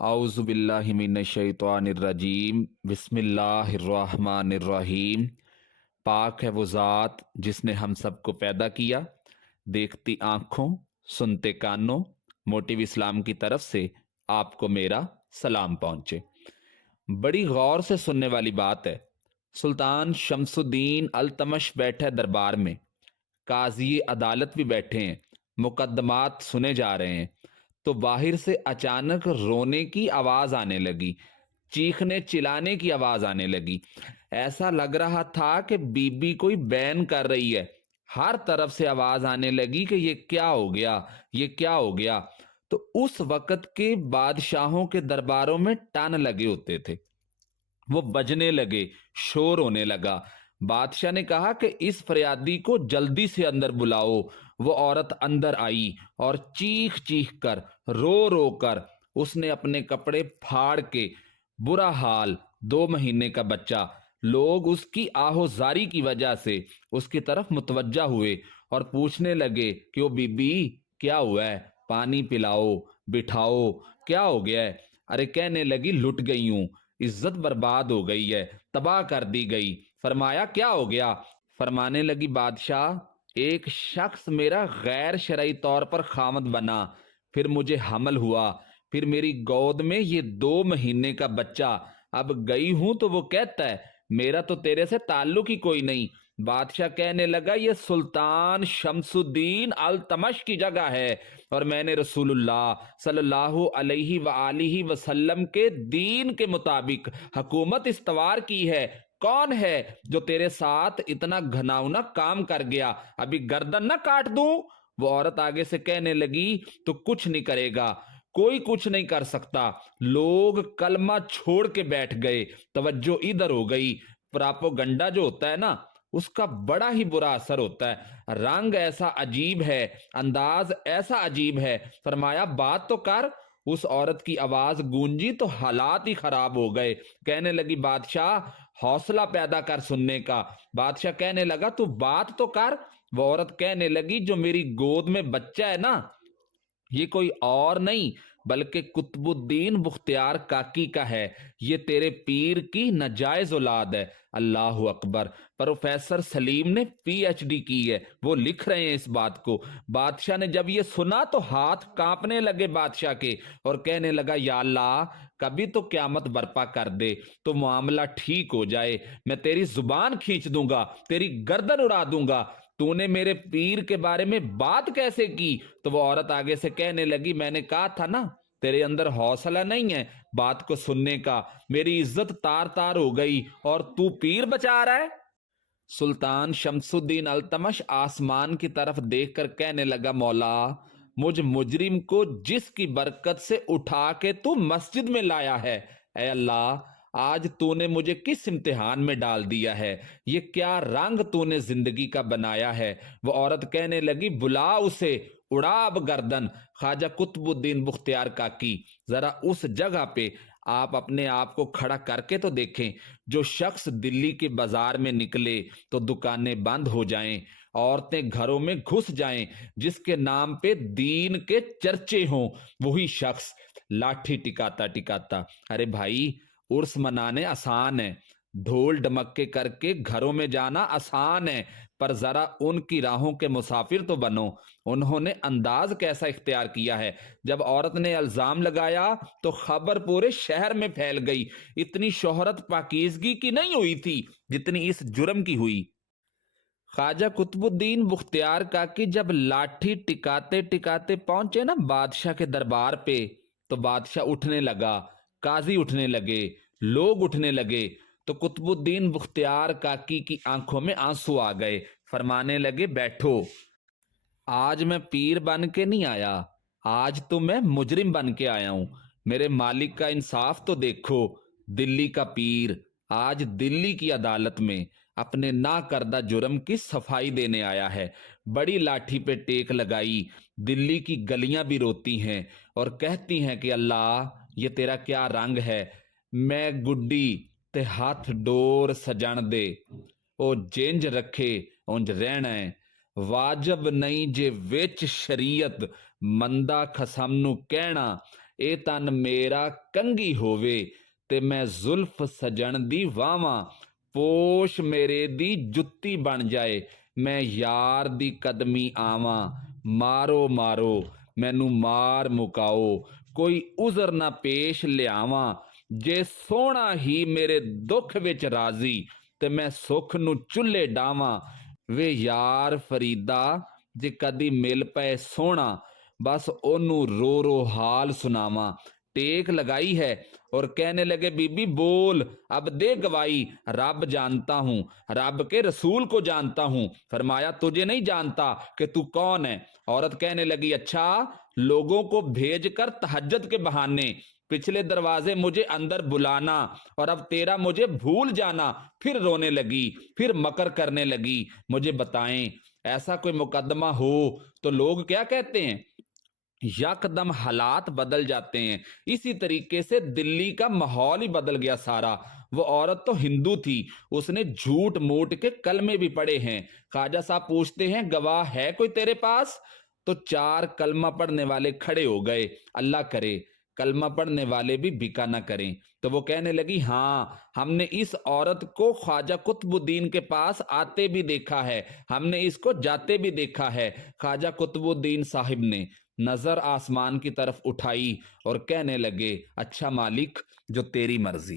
आउज़ु बिल्लाहि मिनश्शैतानिर्रजीम बिस्मिल्लाहिर्रहमानिर्रहीम। पाक है वो ज़ात जिसने हम सबको पैदा किया, देखती आँखों सुनते कानों। मोटिव इस्लाम की तरफ से आपको मेरा सलाम पहुँचे। बड़ी गौर से सुनने वाली बात है। सुल्तान शमसुद्दीन अल्तमश बैठे दरबार में, काजी अदालत भी बैठे हैं, मुकदमात सुने जा रहे हैं, तो बाहर से अचानक रोने की आवाज आने लगी, चीखने चिल्लाने की आवाज आने लगी। ऐसा लग रहा था कि बीबी कोई बैन कर रही है। हर तरफ से आवाज आने लगी कि ये क्या हो गया, ये क्या हो गया। तो उस वक्त के बादशाहों के दरबारों में टन लगे होते थे, वो बजने लगे, शोर होने लगा। बादशाह ने कहा कि इस फरियादी को जल्दी से अंदर बुलाओ। वो औरत अंदर आई और चीख चीख कर, रो रो कर उसने अपने कपड़े फाड़ के, बुरा हाल, 2 महीने का बच्चा। लोग उसकी आहोजारी की वजह से उसकी तरफ मुतवज्जा हुए और पूछने लगे कि ओ बीबी, क्या हुआ है, पानी पिलाओ, बिठाओ, क्या हो गया है। अरे कहने लगी, लुट गई हूं, इज्जत बर्बाद हो गई है, तबाह कर दी गई। फरमाया, क्या हो गया। फरमाने लगी, बादशाह, एक शख्स मेरा गैर शरई तौर पर खामद बना, फिर मुझे हमल हुआ, फिर मेरी गोद में ये 2 महीने का बच्चा। अब गई हूं तो वो कहता है मेरा तो तेरे से ताल्लुक ही कोई नहीं। बादशाह कहने लगा, ये सुल्तान शमसुद्दीन अल तमश की जगह है और मैंने रसूलुल्लाह सल्लल्लाहु अलैहि वालिहि वसल्लम के दीन के मुताबिक हुकूमत इस्तवार की है। कौन है जो तेरे साथ इतना घनाउना काम कर गया, अभी गर्दन ना काट दूं। वो औरत आगे से कहने लगी, तो कुछ नहीं करेगा, कोई कुछ नहीं कर सकता। लोग कलमा छोड़ के बैठ गए, तवज्जो इधर हो गई। प्रोपेगेंडा जो होता है ना, उसका बड़ा ही बुरा असर होता है। रंग ऐसा अजीब है, अंदाज ऐसा अजीब है। फरमाया, बात तो कर। उस औरत की आवाज गूंजी तो हालात ही खराब हो गए। कहने लगी, बादशाह, हौसला पैदा कर सुनने का। बादशाह कहने लगा, तू बात तो कर। वो औरत कहने लगी, जो मेरी गोद में बच्चा है ना, ये कोई और नहीं बल्कि कुतुबुद्दीन बुख्तियार काकी का है। ये तेरे पीर की नजायज औलाद है। अल्लाह अकबर। प्रोफेसर सलीम ने पीएचडी की है, वो लिख रहे हैं इस बात को। बादशाह ने जब ये सुना तो हाथ कांपने लगे बादशाह के और कहने लगा, या अल्लाह, कभी तो क्यामत बर्पा कर दे तो मामला ठीक हो जाए। मैं तेरी जुबान खींच दूंगा, तेरी गर्दन उड़ा दूंगा। तूने मेरे पीर के बारे में बात कैसे की। तो वो औरत आगे से कहने लगी, मैंने कहा था ना, तेरे अंदर हौसला नहीं है बात को सुनने का। मेरी इज्जत तार तार हो गई और तू पीर बचा रहा है। सुल्तान शमसुद्दीन अल्तमश आसमान की तरफ देखकर कहने लगा, मौला, मुझ मुजरिम को जिसकी बरकत से उठा के तू मस्जिद में लाया है, ऐ अल्लाह, आज तूने मुझे किस इम्तिहान में डाल दिया है। ये क्या रंग तूने जिंदगी का बनाया है। वो औरत कहने लगी, बुला उसे, उड़ा अब गर्दन। ख्वाजा कुतुबुद्दीन बुख्तियार काकी, जरा उस जगह पे आप अपने आप को खड़ा करके तो देखें। जो शख्स दिल्ली के बाजार में निकले तो दुकानें बंद हो जाएं, औरतें घरों में घुस जाएं, जिसके नाम पे दीन के चर्चे हों, वही शख्स लाठी टिकाता टिकाता। अरे भाई, उर्स मनाने आसान है, ढोल डमक्के करके घरों में जाना आसान है, पर जरा उनकी राहों के मुसाफिर तो बनो। उन्होंने अंदाज कैसा इख्तियार किया है। जब औरत ने इल्जाम लगाया तो खबर पूरे शहर में फैल गई। इतनी शोहरत पाकीज़गी की नहीं हुई थी जितनी इस जुर्म की हुई। ख्वाजा कुतुबुद्दीन बुख्तियार काकी जब लाठी टिकाते टिकाते पहुंचे ना बादशाह के दरबार पे, तो बादशाह उठने लगा, काजी उठने लगे, लोग उठने लगे। तो कुतुबुद्दीन बुख्तियार काकी की आंखों में आंसू आ गए। फरमाने लगे, बैठो, आज मैं पीर बन के नहीं आया, आज तो मैं मुजरिम बन के आया हूं। मेरे मालिक का इंसाफ तो देखो। दिल्ली का पीर आज दिल्ली की अदालत में अपने ना करदा जुर्म की सफाई देने आया है। बड़ी लाठी पे टेक लगाई। दिल्ली की गलियां भी रोती हैं और कहती हैं कि अल्लाह, ये तेरा क्या रंग है। मैं गुड्डी ते हाथ डोर सजण दे, ओ जिंज रखे उंज रहना है। वाजब नहीं जे विच शरीयत, मंदा खसम नू कहना। ਇਹ ਤਨ ਮੇਰਾ ਕੰਘੀ ਹੋਵੇ ਤੇ ਮੈਂ ਜ਼ੁਲਫ ਸਜਣ ਦੀ ਵਾਵਾਂ, ਪੋਸ਼ ਮੇਰੇ ਦੀ ਜੁੱਤੀ ਬਣ ਜਾਏ, ਮੈਂ ਯਾਰ ਦੀ ਕਦਮੀ ਆਵਾਂ, ਮਾਰੋ ਮਾਰੋ ਮੈਨੂੰ ਮਾਰ ਮੁਕਾਓ, ਕੋਈ ਉਜ਼ਰ ਨਾ ਪੇਸ਼ ਲਿਆਵਾਂ, ਜੇ ਸੋਹਣਾ ਹੀ ਮੇਰੇ ਦੁੱਖ ਵਿੱਚ ਰਾਜ਼ੀ ਤੇ ਮੈਂ ਸੁੱਖ ਨੂੰ ਚੁੱਲ੍ਹੇ ਡਾਵਾਂ, ਵੇ ਯਾਰ ਫਰੀਦਾ ਜੇ ਕਦੀ ਮਿਲ ਪਏ ਸੋਹਣਾ, बस ओनू रो रो हाल सुनावा। टेक लगाई है और कहने लगे बीबी बोल अब दे गवाही, रब जानता हूँ, रब के रसूल को जानता हूँ। फरमाया तुझे नहीं जानता कि तू कौन है। औरत कहने लगी अच्छा, लोगों को भेज कर तहज्जुद के बहाने पिछले दरवाजे मुझे अंदर बुलाना और अब तेरा मुझे भूल जाना। फिर रोने लगी, फिर मकर करने लगी। मुझे बताएं ऐसा कोई मुकदमा हो तो लोग क्या कहते हैं, यकदम हालात बदल जाते हैं। इसी तरीके से दिल्ली का माहौल ही बदल गया सारा। वो औरत तो हिंदू थी, उसने झूठ मूठ के कलमे भी पढ़े हैं। ख्वाजा साहब पूछते हैं गवाह है कोई तेरे पास, तो 4 कलमा पढ़ने वाले खड़े हो गए। अल्लाह करे कलमा पढ़ने वाले भी बिका ना करें। तो वो कहने लगी हाँ, हमने इस औरत को ख्वाजा कुतुबुद्दीन के पास आते भी देखा है, हमने इसको जाते भी देखा है। ख्वाजा कुतुबुद्दीन साहिब ने नजर आसमान की तरफ उठाई और कहने लगे अच्छा मालिक जो तेरी मर्जी।